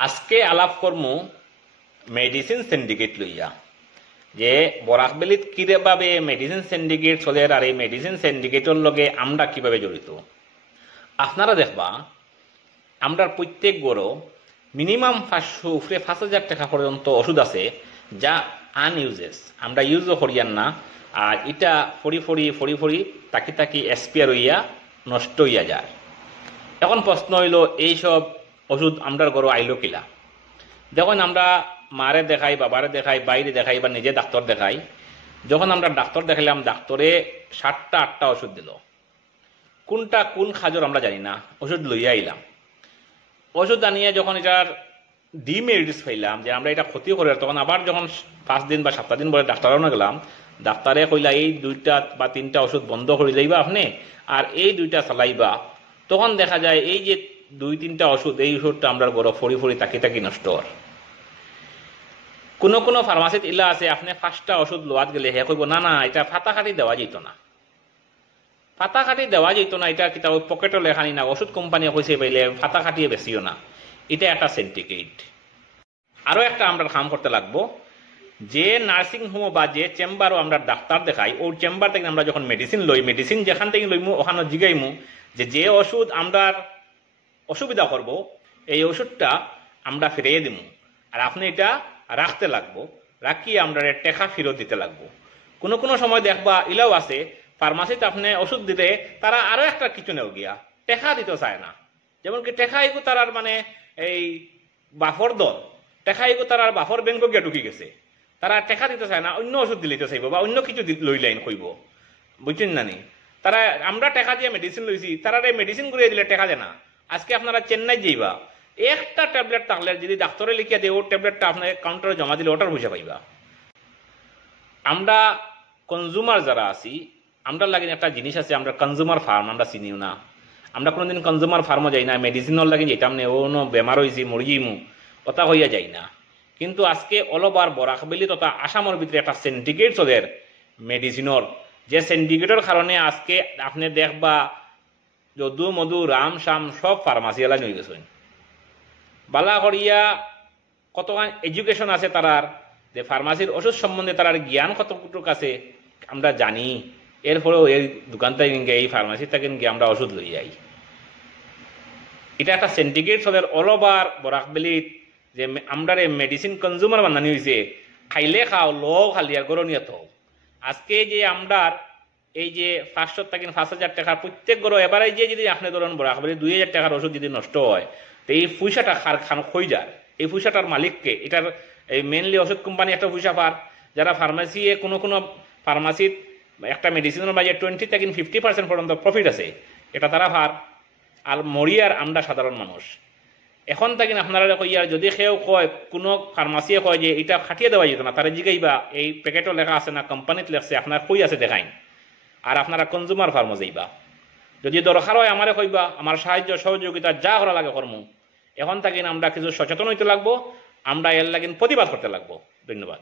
আজকে আলাপ করমু মেডিসিন সিন্ডিকেট লইয়া যে বরাকবেলিত কিভাবে মেডিসিন সিন্ডিকেট চলে আর এই মেডিসিন সিন্ডিকেটের লগে আমরা কিভাবে জড়িত। আপনারা দেখবা আমরা প্রত্যেক গড়ো মিনিমাম 500 উপরে 5,000 টাকা পর্যন্ত ওষুধ আছে যা আনইউজেস, আমরা ইউজও করিয়ান না। আর এটা ফড়ি তাকি এক্সপায়ার হইয়া নষ্ট হইয়া যায়। এখন প্রশ্ন হইল এইসব ওষুধ আমরা গড়ো আইলো কিলা। যখন আমরা মারে দেখাই, বাবারে দেখাই, বাইরে দেখাই বা নিজে ডাক্তার দেখাই, যখন আমরা ডাক্তার দেখাইলাম ডাক্তারে 7টা-8টা ওষুধ দিল, কোনটা কোন খাজর আমরা জানি না, ওষুধ লইয়া আইলাম। ওষুধ আনিয়ে যখন এটার ডিমেরিটস পাইলাম যে আমরা এটা ক্ষতি করে, তখন আবার যখন 5 দিন বা 7 দিন পরে ডাক্তারও না গেলাম, ডাক্তারে কইলা এই 2টা বা 3টা ওষুধ বন্ধ করে যাইবা আপনি আর এই 2টা চালাইবা। তখন দেখা যায় এই যে 2-3টা ওষুধ, এই ওষুধটা আমরা গড় ফড়ি তাকি নষ্ট হয়। কোনো ফার্মাসিত ইলা আছে আপনি 5টা ওষুধ লোয়াত গেলে হে কইব না এটা ফাটাকাটি দেওয়া যেত না, এটা কিতা পকেটও লেখানি না, ওষুধ কোম্পানি কইছে পাইলে ফাতা খাটিয়ে বেশিও না। এটা একটা সিন্ডিকেট। আরো একটা আমরা কাম করতে লাগবো, যে নার্সিং হোম বা যে চেম্বারও আমরা ডাক্তার দেখাই, ওই চেম্বার থেকে আমরা যখন মেডিসিন লই, মেডিসিন যেখান থেকে লইমু ওখানে জিগাইমু যে ওষুধ আমরা অসুবিধা করব এই ওষুধটা আমরা ফিরিয়ে দিমু, আর আপনি এটা রাখতে লাগবো, রাখিয়ে আমরা টাকা ফেরত দিতে লাগবো। কোনো সময় দেখবা ইলাও আছে ফার্মাসিতে আপনি ওষুধ দিতে তারা আরো একটা কিছু নেও গিয়া টেকা দিতে চায় না। যেমন কি টেকা এগু তার মানে এই বাফর দল টেকা এগু তার বাফর ব্যাংক গিয়া ঢুকি গেছে, তারা টেকা দিতে চায় না, অন্য ওষুধ দিতে চাইব বা অন্য কিছু লইলাইন কইব, বুঝছেন না নি? তারা আমরা টেকা দিয়ে মেডিসিন লইছি, তারা মেডিসিন ঘুরিয়ে দিলে টেকা দেয় না। আজকে আপনারা চেন্নাই যাইবা, একটা ট্যাবলেট থাকলে যদি ডাক্তারে লিখিয়া দেয়, ওর ট্যাবলেটটা আপনার কাউন্টারে জমা দিলে ওটার পয়সা পাইবা। আমরা কনজুমার যারা আছি, আমরা লাগিন একটা জিনিস আছে, আমরা কনজুমার ফার্ম আমরা চিনিও না, আমরা কোনোদিন কনজুমার ফার্মও যাই না, মেডিসিনের লাগিন যেতাম না, ও বেমার হয়েছি মরিমু ওটা হইয়া যাই না। কিন্তু আজকে অলবার বরাকবেলি তথা আসামের ভিতরে একটা সিন্ডিকেট চলে মেডিসিনের, যে সিন্ডিকেটের কারণে আজকে আপনি দেখবা যদু মধু রাম শাম সব ফার্মাসি এলা নিয়ে গেছেন। বালা করিয়া কতখান এডুকেশন আছে তারার, যে ফার্মাসির ওষুধ সম্বন্ধে তারার জ্ঞান কতটুকু আছে আমরা জানি, এরপরেও এই দোকান থেকে গিয়ে এই ফার্মাসি থেকে গিয়ে আমরা ওষুধ লই যাই। এটা একটা সিন্ডিকেট চলে অল ওভার বরাকবেলিত, যে আমরা মেডিসিন কনজুমার বানানি হয়েছে, খাইলে খাও লো খালি আর গরণীয় তো। আজকে যে আমরা এই যে 500 থেকে 5,000 টাকার প্রত্যেক গরো এবারে যে যদি আপনি ধরেন বরাকবেলি 2,000 টাকার ওষুধ যদি নষ্ট হয়, তো এই পয়সাটা খান খই যায়, এই পয়সাটার মালিককে, এটার এই মেনলি ওষুধ কোম্পানি একটা পয়সা পার, যারা ফার্মাসি কোনো ফার্মাসিত একটা মেডিসিনের মাঝে 20 থেকে 50% পর্যন্ত প্রফিট আছে, এটা তারা ভার আর মরিয়ার আমরা সাধারণ মানুষ। এখন থেকে আপনারা কইয়ার যদি কেউ কয়, কোনো ফার্মাসিয়ে কয় যে এটা খাটিয়ে দেওয়া যেত না, তারা জিগাইবা এই প্যাকেটও লেখা আছে না কোম্পানিতে লেখছে, আপনার কই আছে দেখাইন, আর আপনারা কনজুমার ফার্মে যাইবা। যদি দরকার হয় আমারে কইবা, আমার সাহায্য সহযোগিতা যা করা লাগে কর্ম। এখন থেকে আমরা কিছু সচেতন হইতে লাগবো, আমরা এর লাগিন প্রতিবাদ করতে লাগবো। ধন্যবাদ।